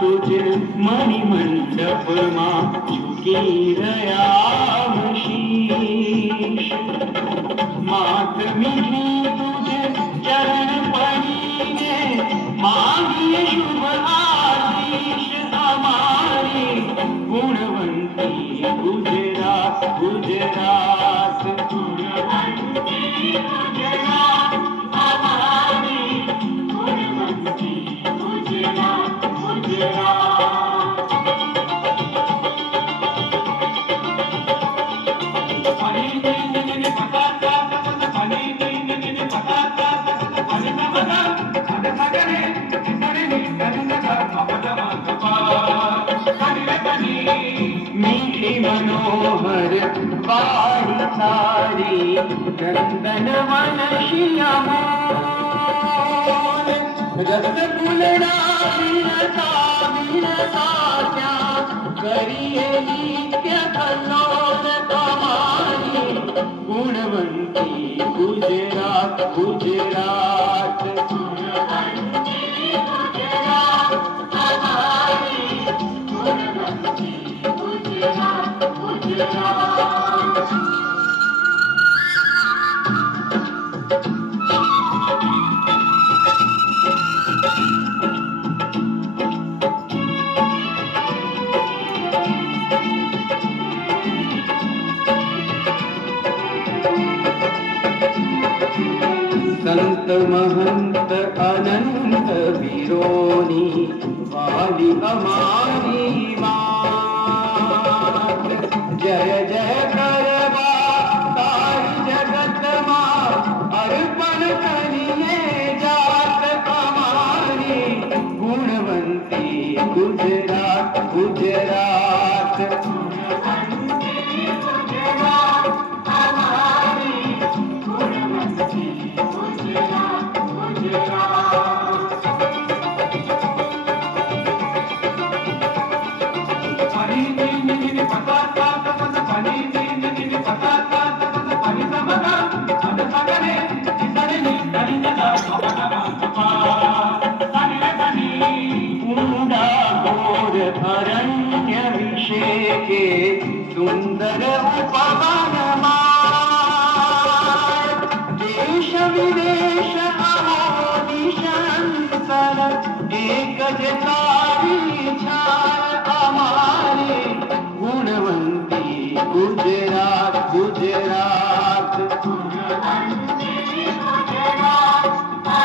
तुझ मणि मंडप मा झुकी रयाम शीश मात मिठी तुझ चरण पड़ीने मांगिए शुभ आशीष हमारी गुणवंती गुजरात गुजरात गुणवंती गुजरात हमारी गुणवंती गुजरात मीठी मनोहर वाणी सारी चंदन वन श्यामोल रसगुल्ला विनता विनता क्या करिए नित्य कल्लोल तुम्हारी गुणवंती गुजरात गुजरात गुणवंती गुजरात हमारी गुणवंती गुजरात गुजरात संत महंत अनंत विरोनी वाली हमारी बात जय जय करवा तारी जगत माँ अर्पण करिए जात हमारी गुणवंती गुजरात गुजरात गुणवंती गुजरात हमारी गुणवंती Gujarat Gujarat pani ni ni patata pani ni patata pani samaka ad sagare isare ni tani na apana tani tani unda gor aranya abhisheke सुंदर उपवन देश विदेश अहोनिशंकर एक जतारी छाय हमारी गुणवंती गुजरात